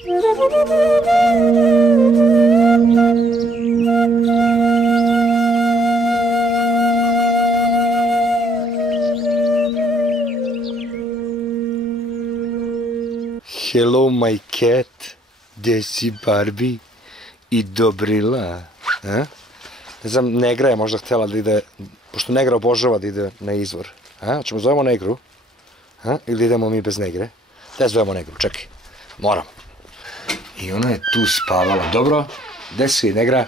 Hello my cat, gdje si Barbie i Dobrila? Ne znam, Negra je možda htjela da ide, pošto Negra obožava da ide na izvor. Ćemo zovemo Negru? Ili idemo mi bez Negre? Gde zovemo Negru? Čekaj, moramo. I ona je tu spavala. Dobro, gde si Negra?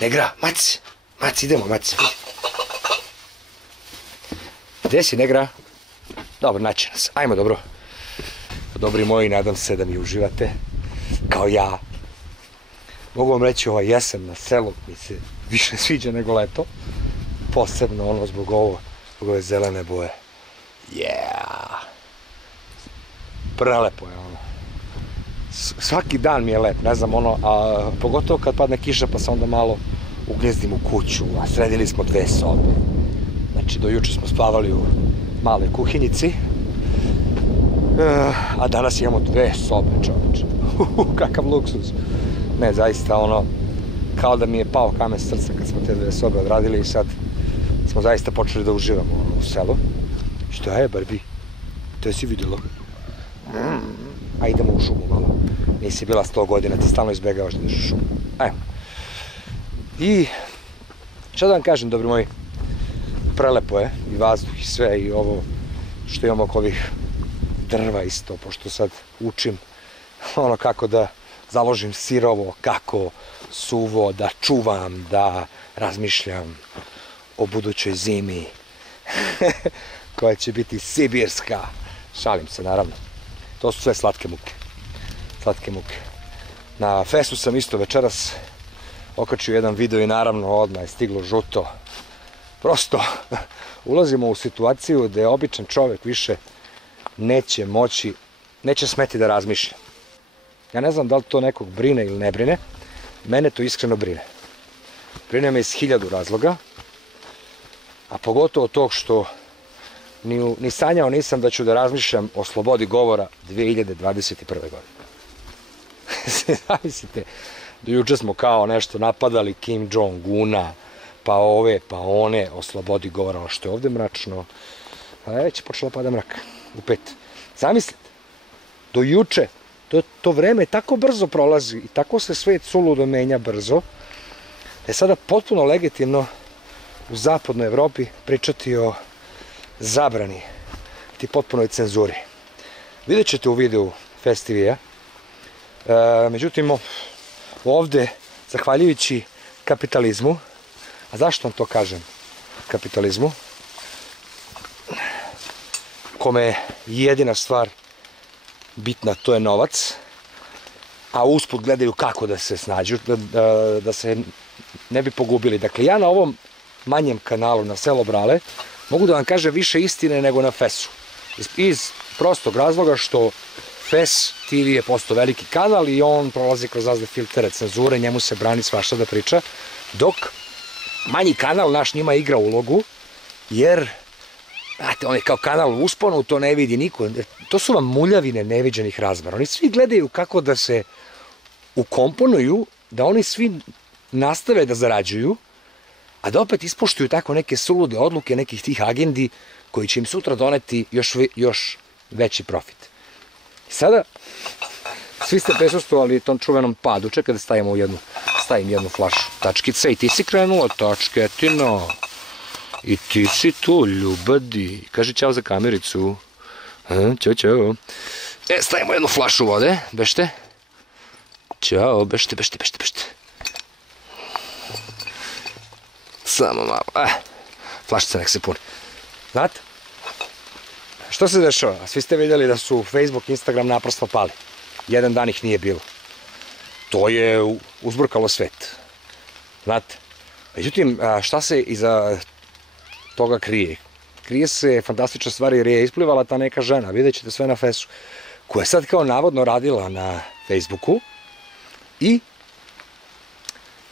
Negra, mac, idemo, mac. Gde si Negra? Dobro, naći nas, ajmo, dobro. Dobri moji, nadam se da mi uživate, kao ja. Mogu vam reći, ova jesen na selu mi se više sviđa nego leto. Posebno ono zbog ove zelene boje. Yeah! Prelepo je ono. Svaki dan mi je lep, ne znam ono, a pogotovo kad padne kiša pa se onda malo ugnjezdim u kuću, a sredili smo 2 sobe. Znači, do juče smo spavali u maloj kuhinjici, a danas imamo 2 sobe, čoveče. Kakav luksuz. Ne, zaista ono, kao da mi je pao kamen s srca kad smo te 2 sobe odradili i sad smo zaista počeli da uživamo u selu. Šta je, Barbie? Te si vidjela? A idemo u šumu malo. Nisi bila 100 godina, ti stalno izbjegavaš da ideš u šumu. Ajmo. I šta da vam kažem, dobri moji, prelepo je i vazduh i sve i ovo što imamo oko ovih drva isto, pošto sad učim ono kako da založim sirovo, kako suvo, da čuvam, da razmišljam o budućoj zimi koja će biti sibirska. Šalim se, naravno. To su sve slatke muke. Slatke muke. Na fesu sam isto večeras okačio jedan video i naravno odmah je stiglo žuto. Prosto ulazimo u situaciju da je običan čovjek više neće moći, neće smeti da razmišlja. Ja ne znam da li to nekog brine ili ne brine, mene to iskreno brine. Brine me iz 1000 razloga, a pogotovo tog što ni sanjao nisam da ću da razmišljam o slobodi govora 2021. godine. Zamislite, do juče smo kao nešto napadali Kim Jong-una, pa ove, pa one, o slobodi govora, ono što je ovde mračno, a već je počela pada mrak, u 5. Zamislite, do juče, to vreme tako brzo prolazi i tako se svet suludo menja brzo, da je sada potpuno legitimno u zapadnoj Evropi pričati o zabrani i potpunoj cenzuri. Vidjet ćete u videu Festivija. Međutim, ovde, zahvaljujući kapitalizmu, a zašto vam to kažem? Kapitalizmu, kome je jedina stvar bitna, to je novac, a usput gledaju kako da se snađu, da se ne bi pogubili. Dakle, ja na ovom manjem kanalu, na Selo Brale, mogu da vam kažem više istine nego na Fesu. Iz prostog razloga što Fes TV je postao veliki kanal i on prolazi kroz razne filtere, cenzure, njemu se brani svašta da priča, dok manji kanal naš njima igra ulogu, jer, znate, on je kao kanal u usponu, to ne vidi niko. To su vam muljavine neviđenih razmera. Oni svi gledaju kako da se ukomponuju, da oni svi nastave da zarađuju, a da opet ispoštuju tako neke sulude odluke nekih tih agendi koji će im sutra doneti još veći profit. I sada, svi ste prisustvovali tom čuvenom padu. Čekaj da stavim jednu flašu tačkice. I ti si krenula, tačketino. I ti si tu, ljubadi. Kaži čao za kamericu. Ćao. Stavimo jednu flašu vode. Bešte. Ćao, bešte. Samo malo. Flašica nek se puni. Znate? Što se dešava? Svi ste vidjeli da su Facebook, Instagram naprosto pali. Jedan dan ih nije bilo. To je uzburkalo svet. Znate? Međutim, šta se iza toga krije? Krije se fantastična stvar jer je isplivala ta neka žena, vidjet ćete sve na Fesu, koja je sad kao navodno radila na Facebooku i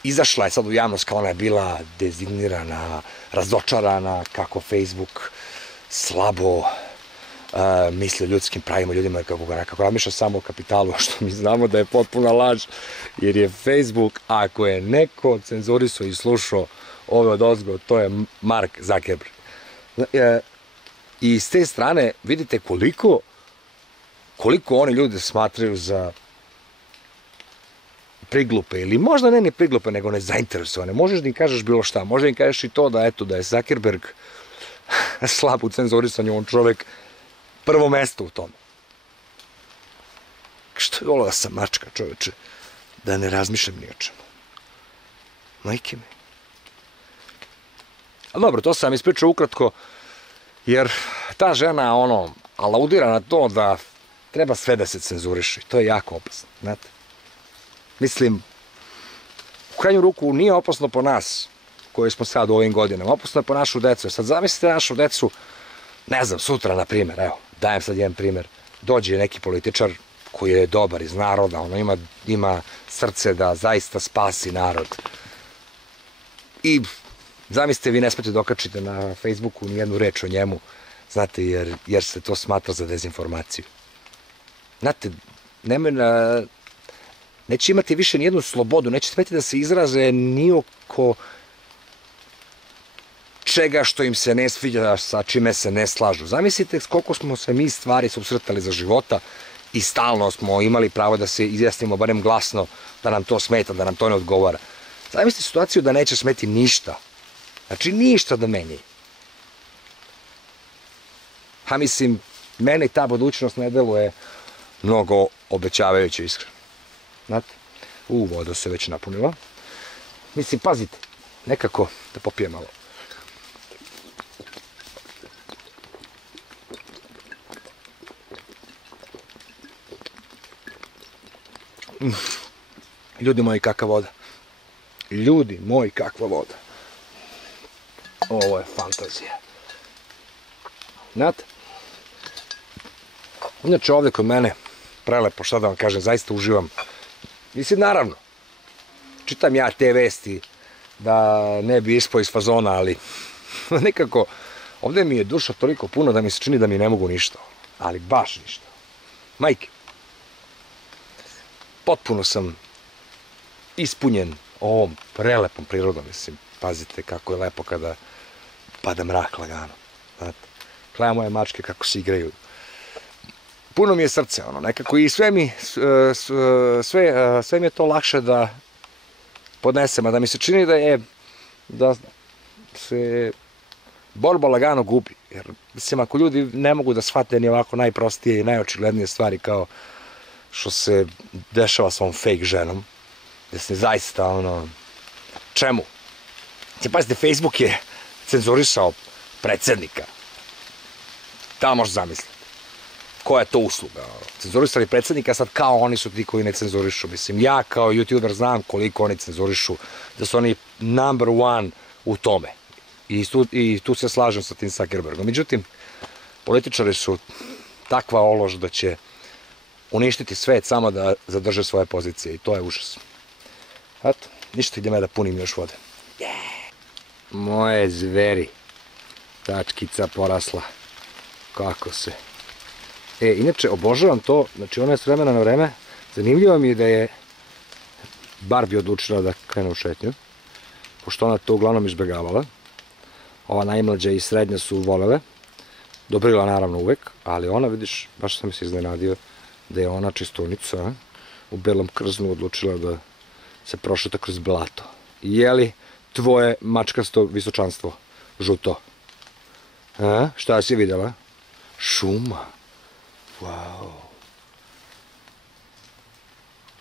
izašla je sad u javnost kao ona je bila dezignirana, razočarana kako Facebook slabo misli o ljudskim pravima, ljudima kako razmišlja samo o kapitalu, što mi znamo da je potpuna laž, jer je Facebook, ako je neko cenzurisao i slušao ove odozgo, to je Mark Zuckerberg. I s te strane vidite koliko oni ljudi smatraju za priglupe, ili možda ne priglupe, nego nezainteresovane. Možeš da im kažeš bilo šta, možeš da im kažeš i to da je Zuckerberg slab u cenzurisanju, on čovek prvo mesto u tome. Što je volila sam mačka, čoveče, da ne razmišljam ni o čemu. Majke mi. Ali dobro, to sam ispričao ukratko, jer ta žena, alaudira na to da treba sve da se cenzuriše. To je jako opasno, znate. Mislim, u krajnju ruku nije opasno po nas, koji smo sad u ovim godinama, opasno je po našu decu. Sad zamislite našu decu, ne znam, sutra, na primjer, evo, dajem sad jedan primjer, dođe neki političar koji je dobar iz naroda, ima srce da zaista spasi narod. I zamislite, vi ne smete da okačite na Facebooku ni jednu reč o njemu, znate, jer se to smatra za dezinformaciju. Znate, neće imati više nijednu slobodu, neće smeti da se izraze ni oko čega što im se ne sviđa, sa čime se ne slažu. Zamislite koliko smo se mi stvari susretali za života i stalno smo imali pravo da se izjasnimo barem glasno da nam to smeta, da nam to ne odgovara. Zamislite situaciju da neće smeti ništa. Znači ništa da menja. Mislim, meni ta budućnost ne deluje mnogo obećavajuće, iskreno. Znate, voda se već napunila. Mislim, pazite, nekako da popijem malo. Ljudi moji, kakva voda. Ljudi moji, kakva voda. Ovo je fantazija. Znate? Inače, ovde kod mene, prelepo, šta da vam kažem, zaista uživam. Mislim, naravno, čitam ja te vesti da ne bi ispao iz fazona, ali nekako, ovde mi je duša toliko puno da mi se čini da mi ne mogu ništa. Ali baš ništa. Majke, potpuno sam ispunjen ovom prelepom prirodom, mislim. Pazite kako je lepo kada pada mrak lagano. Gledam moje mačke kako se igraju. Puno mi je srce, nekako, i sve mi je to lakše da podnesem, a da mi se čini da se borba lagano gubi. Jer, mislim, ako ljudi ne mogu da shvate ni ovako najprostije i najočiglednije stvari kao što se dešava s ovom fake ženom, gde se zaista, čemu? Pazite, Facebook je cenzurisao predsednika. Da li možeš zamisliti? Koja je to usluga? Cenzurisali predsednika, sad kao oni su ti koji ne cenzurišu. Mislim, ja kao youtuber znam koliko oni cenzurišu, da su oni number one u tome. I tu se slažem sa tim Zuckerbergom. Međutim, političari su takva olož da će uništiti svet samo da zadrže svoje pozicije i to je užas. Eto, ništa, idem ja da punim još vode. Moje zveri. Tačkica porasla. Kako se... inače, obožavam to, znači ona je s vremena na vreme, zanimljivo mi je da je Barbie odlučila da krene u šetnju, pošto ona to uglavnom izbegavala. Ova najmlađa i srednja su volele, Dobrila naravno uvek, ali ona, vidiš, baš sam se iznenadio da je ona čistunica u belom krznu odlučila da se prošeta kroz blato. Je li tvoje mačkasto visočanstvo žuto? Šta si videla? Šuma. Wow.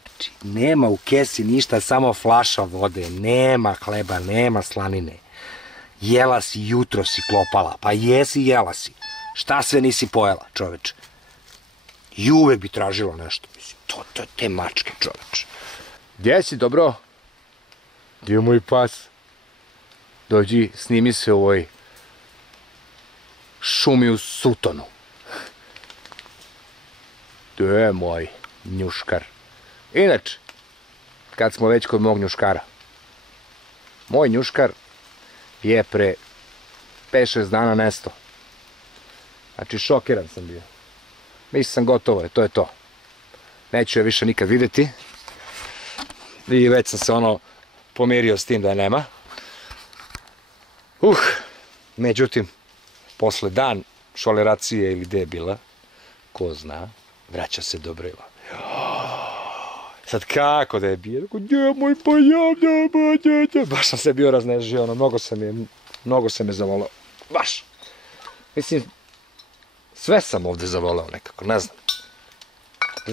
Znači, nema u kesi ništa, samo flaša vode. Nema hleba, nema slanine. Jela si, jutro si klopala. Pa jesi, jela si. Šta sve nisi pojela, čoveče? I uvek bi tražila nešto. Mislim, to je te mačke, čoveče. Gdje si, dobro? Gdje je moj pas? Dođi, snimi se u ovoj šumi u Sutonu. To je moj njuškar. Inače, kad smo već kod mog njuškara, moj njuškar je pre 5-6 dana nesto. Znači, šokiran sam bio. Mislim, gotovo je, to je to. Neću je više nikad vidjeti. I već sam se pomirio s tim da je nema. Međutim, posle dan šoleracije ili gde je bila, ko zna, vraća se Dobrila. Sad kako da je bio? Rekao, njemoj pa javlja, baš sam se bio raznežio, mnogo se me zavolao. Baš. Mislim, sve sam ovde zavolao nekako, ne znam.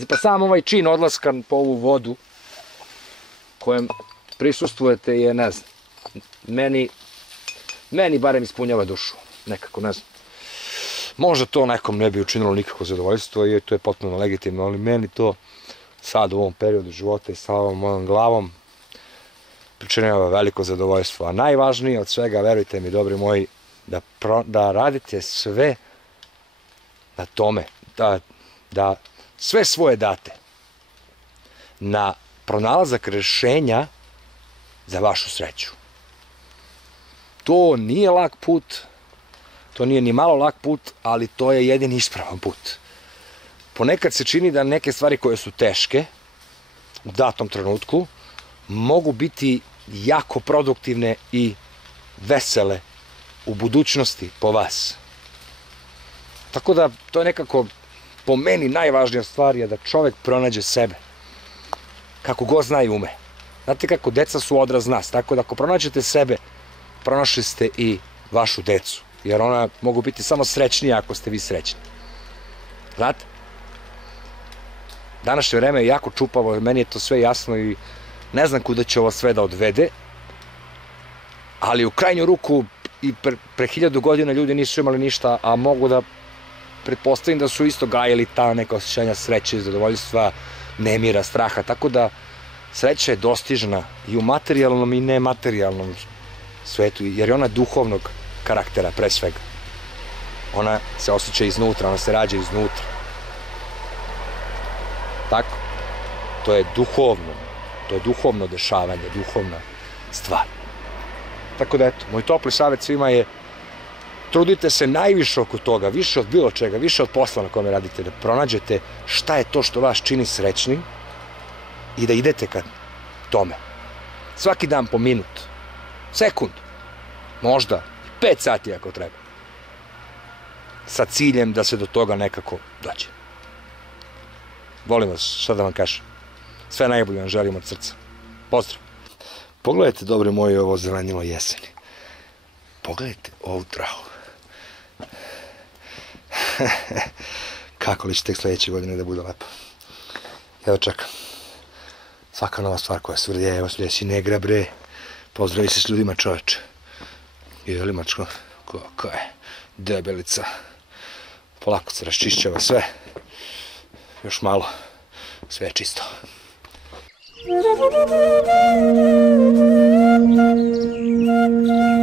Pa sam ovaj čin odlaska po ovu vodu kojem prisustvujete je, ne znam, meni barem ispunjava dušu, nekako, ne znam. Možda to nekom ne bi učinilo nikako zadovoljstvo i to je potpuno legitimno, ali meni to sad u ovom periodu života i sa ovom mojom glavom pričinjava veliko zadovoljstvo. A najvažnije od svega, verujte mi, dobri moji, da radite sve na tome, da sve svoje date na pronalazak rešenja za vašu sreću. To nije lak put, to nije ni malo lak put, ali to je jedini ispravan put. Ponekad se čini da neke stvari koje su teške u datom trenutku mogu biti jako produktivne i vesele u budućnosti po vas. Tako da to je nekako po meni najvažnija stvar je da čovek pronađe sebe. Kako god zna i ume. Znate kako, deca su odraz nas, tako da ako pronađete sebe, pronašli ste i vašu decu. Jer ona mogu biti samo srećnija ako ste vi srećni. Znate? Današnje vreme je jako čupavo, meni je to sve jasno i ne znam kuda će ovo sve da odvede, ali u krajnju ruku i pre 1000 godina ljudi nisu imali ništa, a mogu da pretpostavim da su isto gajili ta neka osjećanja sreće, zadovoljstva, nemira, straha, tako da sreća je dostižna i u materijalnom i nematerijalnom svetu, jer je ona duhovnog karaktera pre svega. Ona se osjeća iznutra, ona se rađa iznutra. Tako? To je duhovno dešavanje, duhovna stvar. Tako da eto, moj topli savjet svima je trudite se najviše oko toga, više od bilo čega, više od posla na kome radite, da pronađete šta je to što vas čini srećnim i da idete ka tome. Svaki dan po minut, sekund, možda 5 sati ako treba. Sa ciljem da se do toga nekako dođe. Volim vas, šta da vam kažem. Sve najbolje vam želim od srca. Pozdrav. Pogledajte, dobri moji, ovo zelenilo jeseni. Pogledajte ovu travu. Kako li će tek sledeće godine da bude lepo. Evo čekam. Svaka nova stvar koja se vrdi, evo sljedeći negra bre. Pozdravi se s ljudima, čoveče. Jeli mačko? Kako je? Debelica. Polako se raščišćava sve. Još malo. Sve je čisto. Thank you.